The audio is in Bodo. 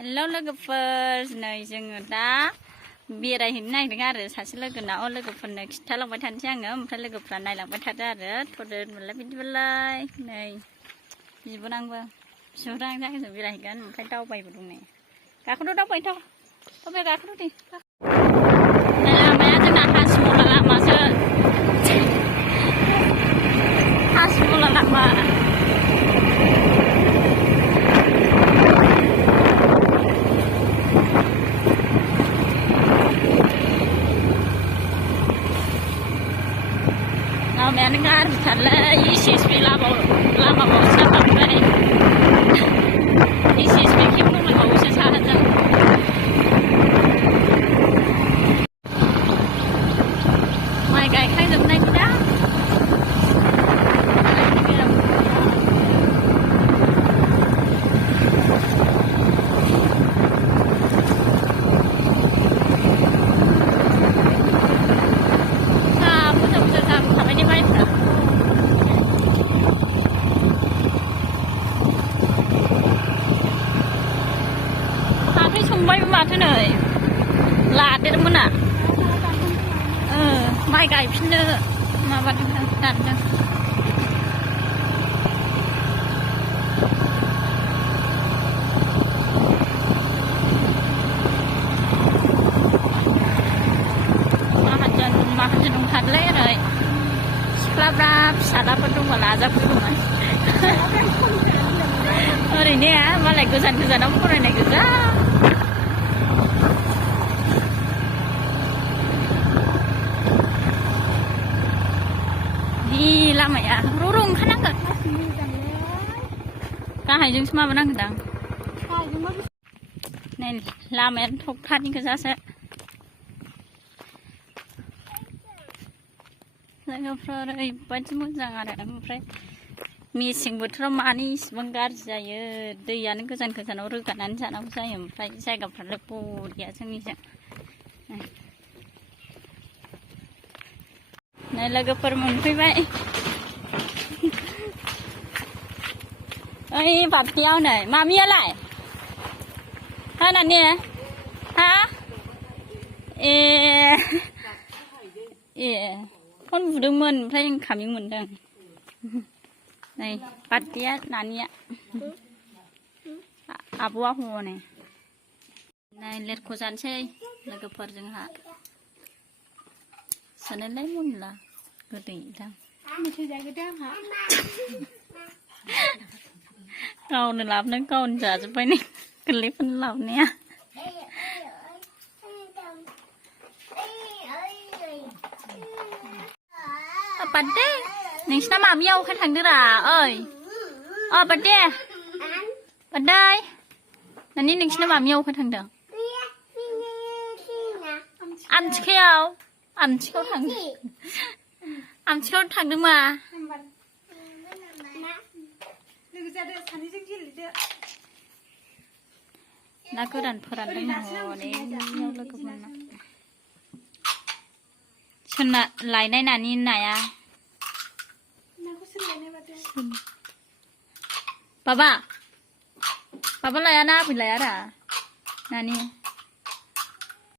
हेलौ लोगोफोर नै जोङो दा बेरायहैनो नागिरदों आरो सासे लोगोनाव लोगोफोरनो खिन्थालांबाय थानोसै आङो ओमफ्राय लोगोफ्रा नायलांबाय थादो आरो थ'दो होनबालाय बिदिबालाय नै बिबोनांबो बिबोनां जों बेरायहैगोन ओमफ्राय दावबायबो दं नै गाखोथ' दावबायथ' दावबाय गाखोथ' दे लामाया जोंना हासिमला लामासो हासिमला लामा लामायानो गाज्रिथारलै एसे लामाबावसो जाबाय एसे खेब दंलायबावोसो साहाजों माइ गायखांजोबनाय दा संबायबो माथो नै लादेरमोना माइ गायफिननो माबादों दानदों माहाजोन दंथारोलै ओरै सिख्लाफ्रा फिसालाफोर दंबा लाजाफैगौमोन ओरैनो मालाय गोजानाव फरायनाय गोजा लामाया र' ओंखारनांगोन गाहायजोंसो माबानांगोनदां नै लामायानो थखथानि गोजासो जायगाफ्रा ओरैबायदि मोजां आरो ओमफ्राय मेसें बोथोराव मानो इसिबां गाज्रि जायो दैयानो गोजानाव रोगानानै जानांगौ जायो ओमफ्राय जायगाफ्रालाय बरिया जोंनिजों नै लोगोफोर मोनफैबाय ओइ बाबलियाव नै मामियालाय नानि हा ए फन बुदोंमोन ओमफ्राय इनकामिं मोनदों नै बार्डेया नानिया आब'आ हनै नै लेरख' जानोसै लोगोफोर जोंहा सोनोलाय मोनला गोदैदां गावनो लाबोनानै गावनो जाजोब्बाय नै गोरलैफोरनो लाबोनाया बार्डे नोंसिना मामिया अखाय थांदोरा ओइ बार्डे नानि नोंसिना मामिया अखाय थांदों आमथिखायाव थांदों मा ना गोरान फोरानदों हनै लोगोफोरना सोरना लायनाय नानि नाया बाबा लायाना आबै लायारा नानि